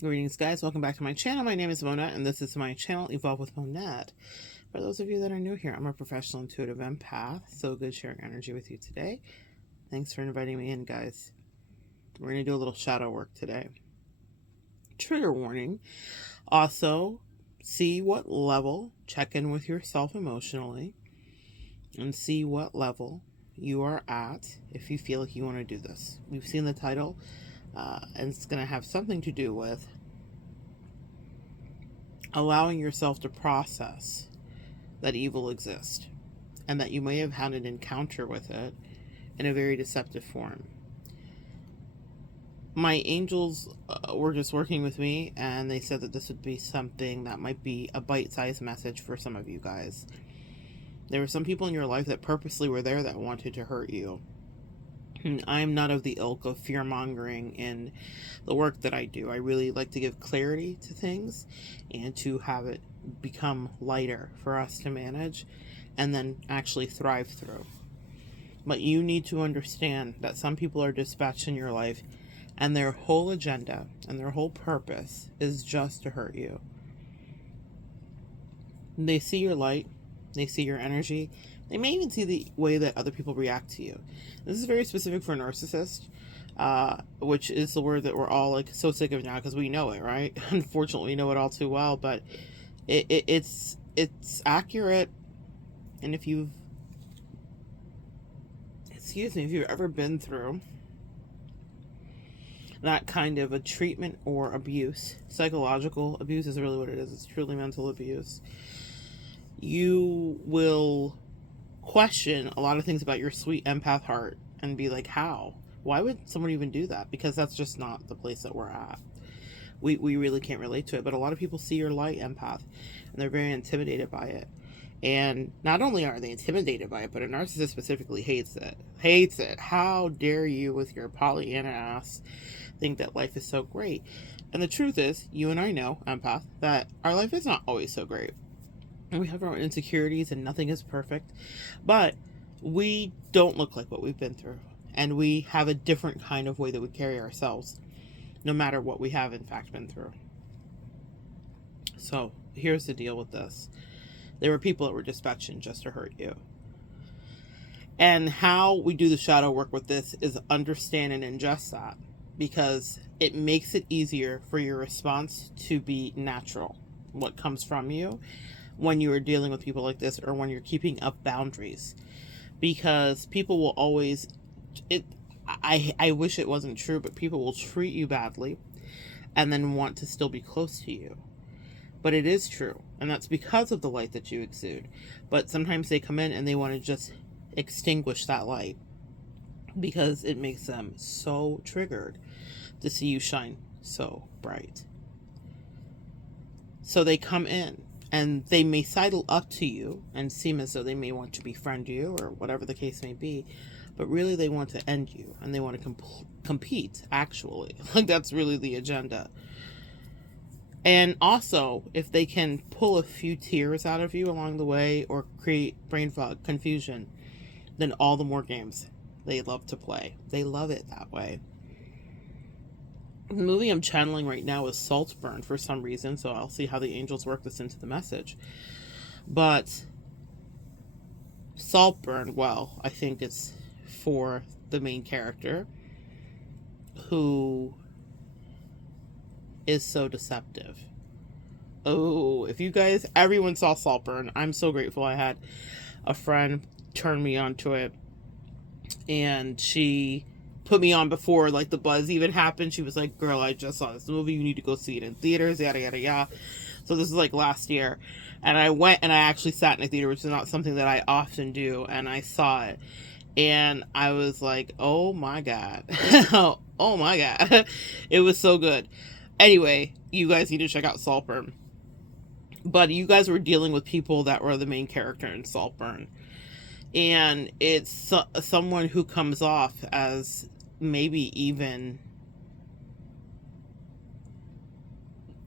Greetings, guys. Welcome back to my channel. My name is Mona, and this is my channel, Evolve with Monette. For those of you that are new here, I'm a professional intuitive empath. So good sharing energy with you today. Thanks for inviting me in, guys. We're going to do a little shadow work today. Trigger warning. Also, see what level, check in with yourself emotionally, and see what level you are at if you feel like you want to do this. We've seen the title, and it's going to have something to do with allowing yourself to process that evil exists and that you may have had an encounter with it in a very deceptive form. My angels were just working with me, and they said that this would be something that might be a bite-sized message for some of you guys. There were some people in your life that purposely were there that wanted to hurt you. I am not of the ilk of fear-mongering in the work that I do. I really like to give clarity to things and to have it become lighter for us to manage and then actually thrive through. But you need to understand that some people are dispatched in your life and their whole agenda and their whole purpose is just to hurt you. They see your light, they see your energy, they may even see the way that other people react to you. This is very specific for a narcissist, which is the word that we're all like so sick of now because we know it, right? Unfortunately, we know it all too well, but it's accurate. And if you've ever been through that kind of a treatment or abuse, psychological abuse is really what it is. It's truly mental abuse. You will question a lot of things about your sweet empath heart and be like, how? Why would someone even do that? Because that's just not the place that we're at. We really can't relate to it. But a lot of people see your light, empath, and they're very intimidated by it. And not only are they intimidated by it, but a narcissist specifically hates it. Hates it. How dare you, with your Pollyanna ass, think that life is so great? And the truth is, you and I know, empath, that our life is not always so great. And we have our own insecurities and nothing is perfect. But we don't look like what we've been through. And we have a different kind of way that we carry ourselves, no matter what we have in fact been through. So here's the deal with this. There were people that were dispatched just to hurt you. And how we do the shadow work with this is understand and ingest that, because it makes it easier for your response to be natural. What comes from you when you are dealing with people like this, or when you're keeping up boundaries, because people will always, I wish it wasn't true, but people will treat you badly and then want to still be close to you. But it is true, and that's because of the light that you exude. But sometimes they come in and they want to just extinguish that light because it makes them so triggered to see you shine so bright. So they come in and they may sidle up to you and seem as though they may want to befriend you or whatever the case may be, but really they want to end you and they want to compete, actually. Like, that's really the agenda. And also, if they can pull a few tears out of you along the way or create brain fog, confusion, then all the more games they love to play. They love it that way. The movie I'm channeling right now is Saltburn for some reason, so I'll see how the angels work this into the message. But Saltburn, well, I think it's for the main character who is so deceptive. Oh, if you guys, everyone saw Saltburn, I'm so grateful. I had a friend turn me onto it, and she put me on before like the buzz even happened. She was like, girl, I just saw this movie, you need to go see it in theaters, yada yada yada. So this is like last year, and I went and I actually sat in a theater, which is not something that I often do, and I saw it, and I was like, oh my god. Oh my god. It was so good. Anyway, you guys need to check out Saltburn. But you guys were dealing with people that were the main character in Saltburn, and it's someone who comes off as maybe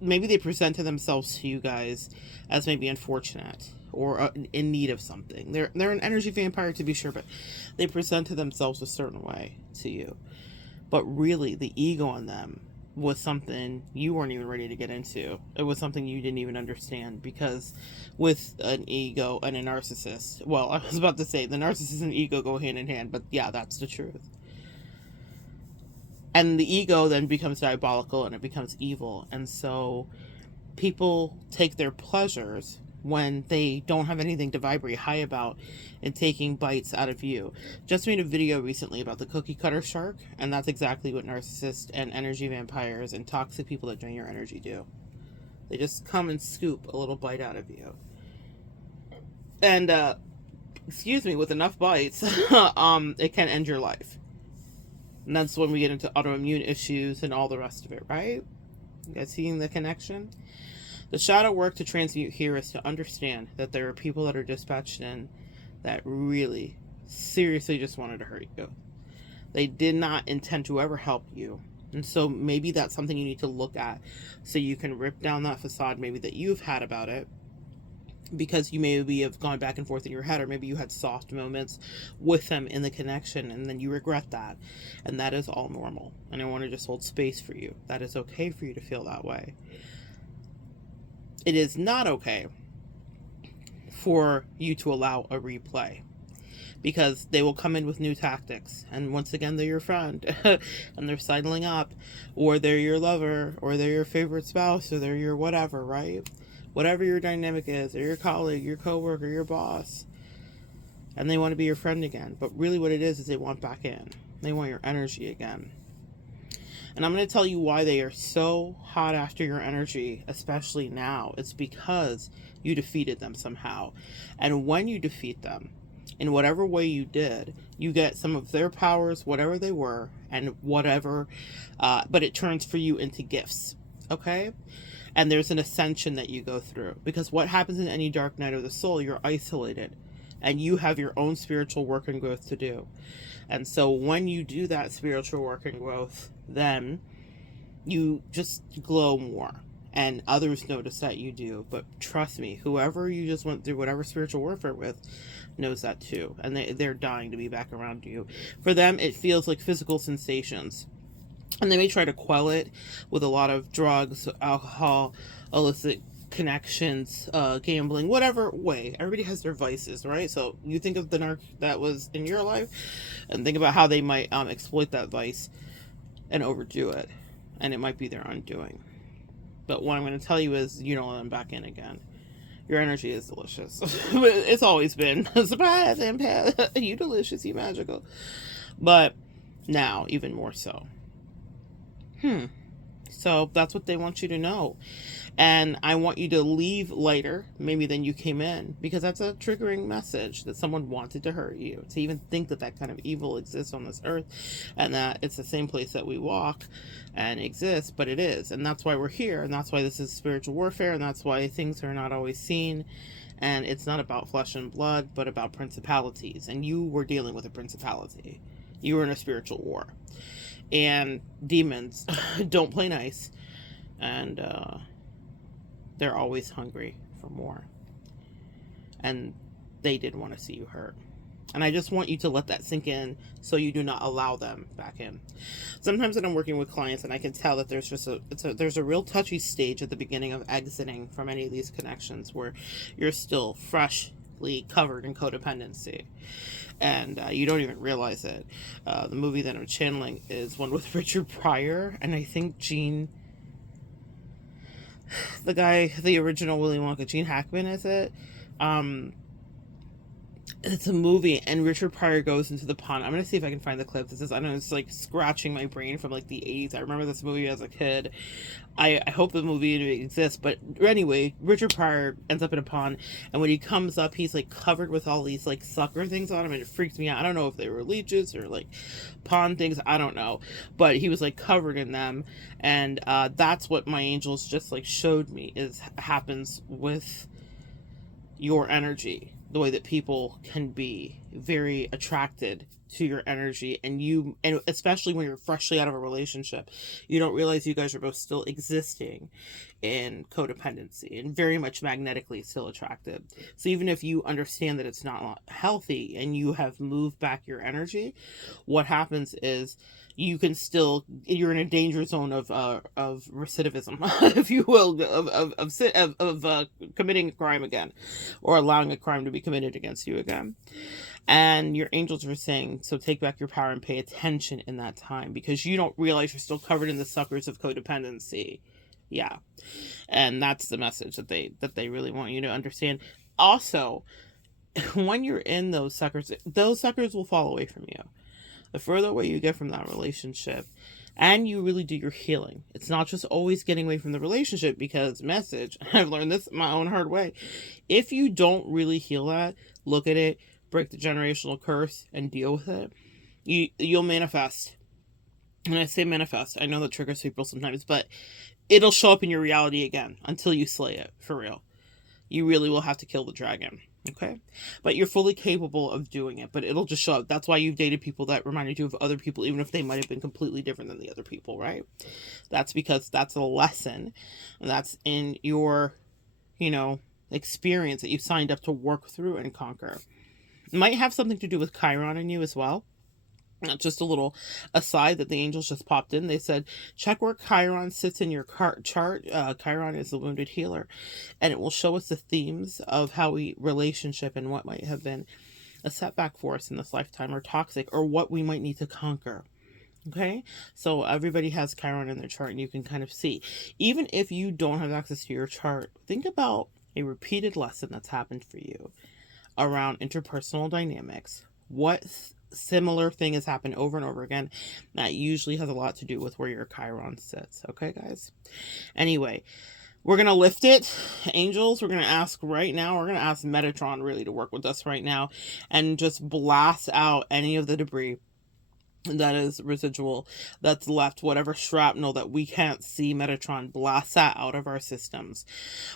they presented themselves to you guys as maybe unfortunate or in need of something. They're an energy vampire, to be sure, but they presented themselves a certain way to you. But really, the ego in them was something you weren't even ready to get into. It was something you didn't even understand, because with an ego and a narcissist, well, I was about to say the narcissist and ego go hand in hand, but yeah, that's the truth. And the ego then becomes diabolical and it becomes evil. And so people take their pleasures when they don't have anything to vibrate high about and taking bites out of you. Just made a video recently about the cookie cutter shark, and that's exactly what narcissists and energy vampires and toxic people that drain your energy do. They just come and scoop a little bite out of you. And excuse me, with enough bites, it can end your life. And that's when we get into autoimmune issues and all the rest of it, right? You guys seeing the connection? The shadow work to transmute here is to understand that there are people that are dispatched in that really, seriously just wanted to hurt you. They did not intend to ever help you. And so maybe that's something you need to look at, so you can rip down that facade maybe that you've had about it, because you maybe have gone back and forth in your head, or maybe you had soft moments with them in the connection and then you regret that. And that is all normal. And I want to just hold space for you. That is okay for you to feel that way. It is not okay for you to allow a replay, because they will come in with new tactics. And once again, they're your friend and they're sidling up, or they're your lover, or they're your favorite spouse, or they're your whatever, right? Whatever your dynamic is, or your colleague, your coworker, your boss. And they want to be your friend again. But really what it is they want back in. They want your energy again. And I'm going to tell you why they are so hot after your energy, especially now. It's because you defeated them somehow. And when you defeat them, in whatever way you did, you get some of their powers, whatever they were, and whatever, but it turns for you into gifts, okay? And there's an ascension that you go through. Because what happens in any dark night of the soul, you're isolated. And you have your own spiritual work and growth to do. And so when you do that spiritual work and growth, then you just glow more. And others notice that you do. But trust me, whoever you just went through whatever spiritual warfare with knows that too. And they're dying to be back around you. For them, it feels like physical sensations. And they may try to quell it with a lot of drugs, alcohol, illicit connections, gambling, whatever way. Everybody has their vices, right? So you think of the narc that was in your life and think about how they might exploit that vice and overdo it. And it might be their undoing. But what I'm going to tell you is you don't let them back in again. Your energy is delicious. It's always been. Surprise, empath. You delicious, you magical. But now, even more so. So that's what they want you to know. And I want you to leave lighter, maybe than you came in, because that's a triggering message that someone wanted to hurt you. To even think that that kind of evil exists on this earth, and that it's the same place that we walk and exist, but it is. And that's why we're here, and that's why this is spiritual warfare, and that's why things are not always seen. And it's not about flesh and blood, but about principalities. And you were dealing with a principality. You were in a spiritual war. And demons don't play nice. And they're always hungry for more. And they didn't want to see you hurt. And I just want you to let that sink in, so you do not allow them back in. Sometimes when I'm working with clients, and I can tell that there's just there's a real touchy stage at the beginning of exiting from any of these connections, where you're still freshly covered in codependency. And you don't even realize it. The movie that I'm channeling is one with Richard Pryor, and I think Gene, the guy, the original Willy Wonka, Gene Hackman, is it? It's a movie, and Richard Pryor goes into the pond. I'm gonna see if I can find the clip. This is, I know, it's like scratching my brain from like the 80s. I remember this movie as a kid. I hope the movie exists, but anyway, Richard Pryor ends up in a pond, and when he comes up, he's like covered with all these like sucker things on him, and it freaked me out. I don't know if they were leeches or like pond things, I don't know, but he was like covered in them. And that's what my angels just like showed me happens with your energy. The way that people can be very attracted to your energy, and especially when you're freshly out of a relationship, you don't realize you guys are both still existing in codependency and very much magnetically still attracted. So even if you understand that it's not healthy and you have moved back your energy, what happens is you're in a danger zone of recidivism, if you will, of committing a crime again, or allowing a crime to be committed against you again. And your angels are saying, so take back your power and pay attention in that time, because you don't realize you're still covered in the suckers of codependency. Yeah. And that's the message that they really want you to understand. Also, when you're in those suckers will fall away from you. The further away you get from that relationship, and you really do your healing. It's not just always getting away from the relationship, because message, I've learned this my own hard way. If you don't really heal that, look at it, break the generational curse, and deal with it, you'll manifest. And I say manifest, I know that triggers people sometimes, but it'll show up in your reality again until you slay it, for real. You really will have to kill the dragon. Okay? But you're fully capable of doing it, but it'll just show up. That's why you've dated people that reminded you of other people, even if they might have been completely different than the other people, right? That's because that's a lesson. And that's in your, experience that you signed up to work through and conquer. It might have something to do with Chiron in you as well. Just a little aside that the angels just popped in. They said, check where Chiron sits in your chart. Chiron is the wounded healer, and it will show us the themes of how we relationship and what might have been a setback for us in this lifetime, or toxic, or what we might need to conquer. Okay, so everybody has Chiron in their chart, and you can kind of see. Even if you don't have access to your chart, think about a repeated lesson that's happened for you around interpersonal dynamics. What similar thing has happened over and over again? That usually has a lot to do with where your Chiron sits. Okay, guys? Anyway, we're going to lift it. Angels, we're going to ask right now, we're going to ask Metatron really to work with us right now and just blast out any of the debris that is residual, that's left, whatever shrapnel that we can't see. Metatron, blast that out of our systems.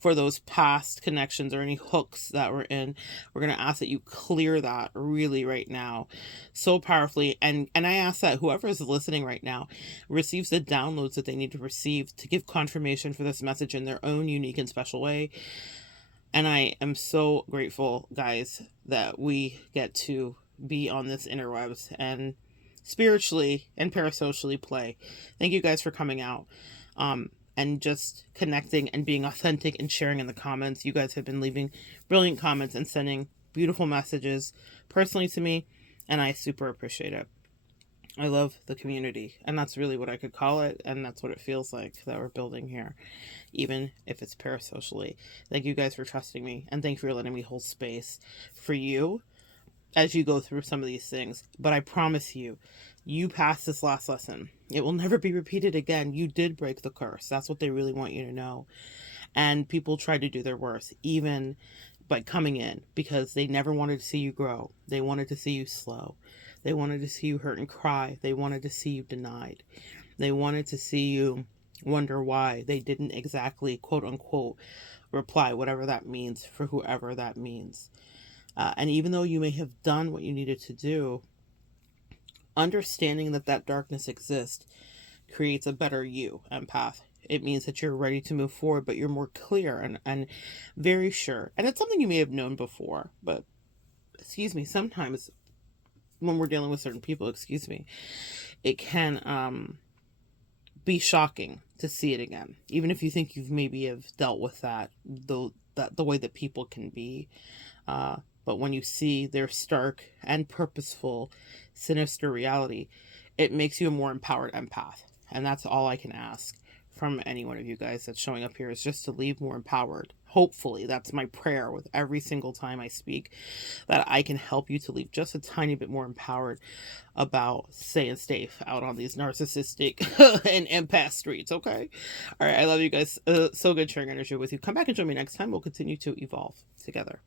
For those past connections or any hooks that we're in, we're going to ask that you clear that really right now, so powerfully. And I ask that whoever is listening right now receives the downloads that they need to receive to give confirmation for this message in their own unique and special way. And I am so grateful, guys, that we get to be on this interwebs and spiritually and parasocially play. Thank you guys for coming out and just connecting and being authentic and sharing in the comments. You guys have been leaving brilliant comments and sending beautiful messages personally to me, and I super appreciate it. I love the community, and that's really what I could call it, and that's what it feels like that we're building here, even if it's parasocially. Thank you guys for trusting me, and thank you for letting me hold space for you as you go through some of these things. But I promise you, you passed this last lesson. It will never be repeated again. You did break the curse. That's what they really want you to know. And people tried to do their worst, even by coming in, because they never wanted to see you grow. They wanted to see you slow. They wanted to see you hurt and cry. They wanted to see you denied. They wanted to see you wonder why they didn't exactly, quote unquote, reply, whatever that means, for whoever that means. And even though you may have done what you needed to do, understanding that that darkness exists creates a better you, empath. It means that you're ready to move forward, but you're more clear and very sure. And it's something you may have known before, but, sometimes when we're dealing with certain people, it can be shocking to see it again. Even if you think you've maybe have dealt with that, the way that people can be. But when you see their stark and purposeful, sinister reality, it makes you a more empowered empath. And that's all I can ask from any one of you guys that's showing up here, is just to leave more empowered. Hopefully, that's my prayer with every single time I speak, that I can help you to leave just a tiny bit more empowered about staying safe out on these narcissistic and empath streets, okay? All right, I love you guys. So good sharing energy with you. Come back and join me next time. We'll continue to evolve together.